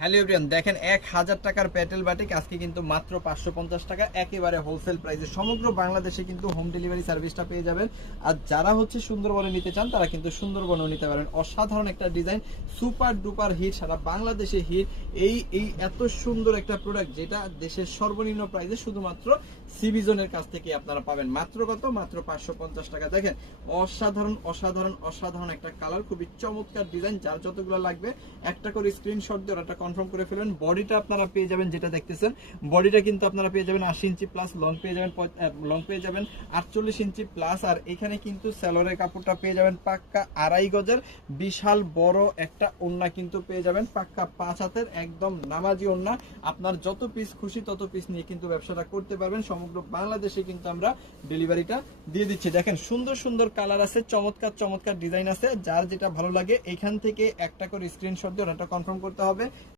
Hello everyone, দেখেন 1000 টাকার Patel batik আজকে কিন্তু মাত্র 550 টাকা একেবারে হোলসেল প্রাইসে সমগ্র বাংলাদেশে কিন্তু হোম ডেলিভারি সার্ভিসটা পেয়ে যাবেন। আর যারা হচ্ছে সুন্দরবনে নিতে চান তারা কিন্তু সুন্দরবনেও নিতে পারেন। অসাধারণ একটা ডিজাইন, সুপার ডুপার হিট, সারা বাংলাদেশে হিট। এই এত সুন্দর একটা প্রোডাক্ট যেটা দেশের সর্বনিম্ন প্রাইসে শুধুমাত্র সিবিজনের কাছ থেকে আপনারা পাবেন। মাত্র কত? মাত্র 550 টাকা। দেখেন অসাধারণ অসাধারণ অসাধারণ একটা কালার, খুবই চমৎকার ডিজাইন। যার যতগুলো লাগবে একটা করে স্ক্রিনশট দিয়ে ওটা কনফার্ম করে ফেলবেন। বডিটা আপনারা পেয়ে যাবেন, যেটা দেখতেছেন বডিটা কিন্তু আপনারা পেয়ে যাবেন 80 ইঞ্চি প্লাস, লং পেয়ে যাবেন 48 ইঞ্চি প্লাস। আর এখানে কিন্তু সালোয়ারের কাপড়টা পেয়ে যাবেন পাক্কা 2.5 গজের বিশাল বড় একটা ওড়না কিন্তু পেয়ে যাবেন, পাক্কা 5 হাতের একদম নামাজি ওড়না। আপনার যত পিস খুশি তত পিস নিয়ে কিন্তু ব্যবসাটা করতে পারবেন। সমগ্র বাংলাদেশে কিন্তু আমরা ডেলিভারিটা দিয়ে দিচ্ছি। দেখেন সুন্দর সুন্দর কালার আছে, চমৎকার চমৎকার ডিজাইন আছে। যার যেটা ভালো লাগে এখান থেকে একটা করে স্ক্রিনশট দিয়ে ওটা কনফার্ম করতে হবে।